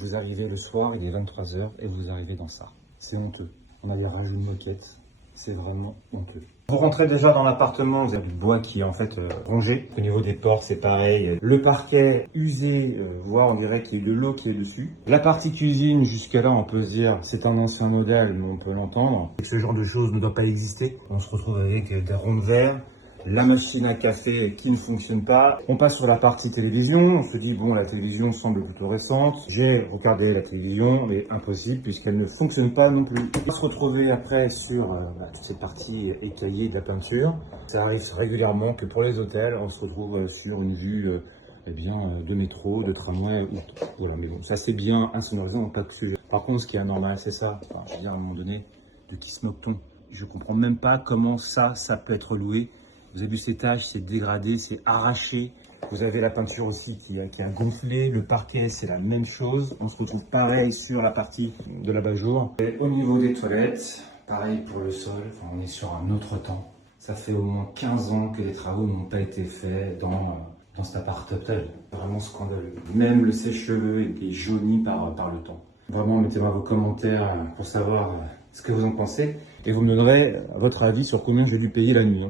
Vous arrivez le soir, il est 23 h et vous arrivez dans ça. C'est honteux. On a des rajouts de moquettes. C'est vraiment honteux. Vous rentrez déjà dans l'appartement, vous avez du bois qui est en fait rongé. Au niveau des portes, c'est pareil. Le parquet usé, voire on dirait qu'il y a eu de l'eau qui est dessus. La partie cuisine, jusqu'à là, on peut se dire c'est un ancien modèle, mais on peut l'entendre. Ce genre de choses ne doit pas exister. On se retrouve avec des ronds de verre. La machine à café qui ne fonctionne pas. On passe sur la partie télévision, on se dit bon, la télévision semble plutôt récente. J'ai regardé la télévision, mais impossible puisqu'elle ne fonctionne pas non plus. On va se retrouver après sur toutes ces parties écaillées de la peinture. Ça arrive régulièrement que pour les hôtels, on se retrouve sur une vue de métro, de tramway. Voilà, mais bon, ça c'est bien insonorisant, pas que sujet. Par contre, ce qui est anormal, c'est ça. Enfin, je veux dire, à un moment donné, de qui se moque-t-on? Je comprends même pas comment ça peut être loué. Vous avez vu ces taches, c'est dégradé, c'est arraché. Vous avez la peinture aussi qui a gonflé. Le parquet, c'est la même chose. On se retrouve pareil sur la partie de l'abat-jour. Et au niveau des toilettes, pareil pour le sol. Enfin, on est sur un autre temps. Ça fait au moins 15 ans que les travaux n'ont pas été faits dans cet appart-hôtel. Vraiment scandaleux. Même le sèche-cheveux est jauni par le temps. Vraiment, mettez-moi vos commentaires pour savoir ce que vous en pensez. Et vous me donnerez votre avis sur combien j'ai dû payer la nuit.